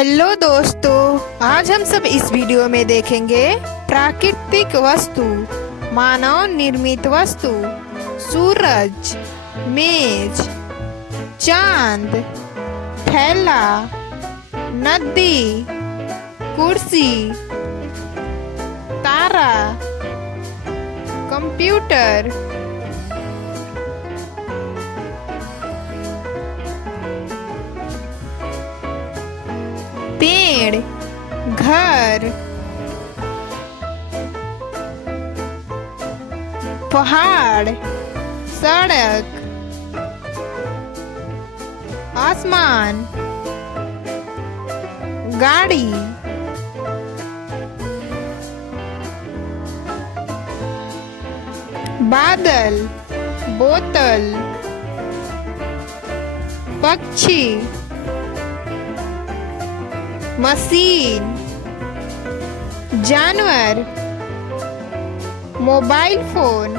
hello दोस्तों, आज हम सब इस वीडियो में देखेंगे प्राकृतिक वस्तु, मानव निर्मित वस्तु, सूरज, मेज, चांद, थैला, नदी, कुर्सी, तारा, कंप्यूटर, पेड़, घर, पहाड़, सड़क, आसमान, गाड़ी, बादल, बोतल, पक्षी, मशीन, जानवर, मोबाइल फोन,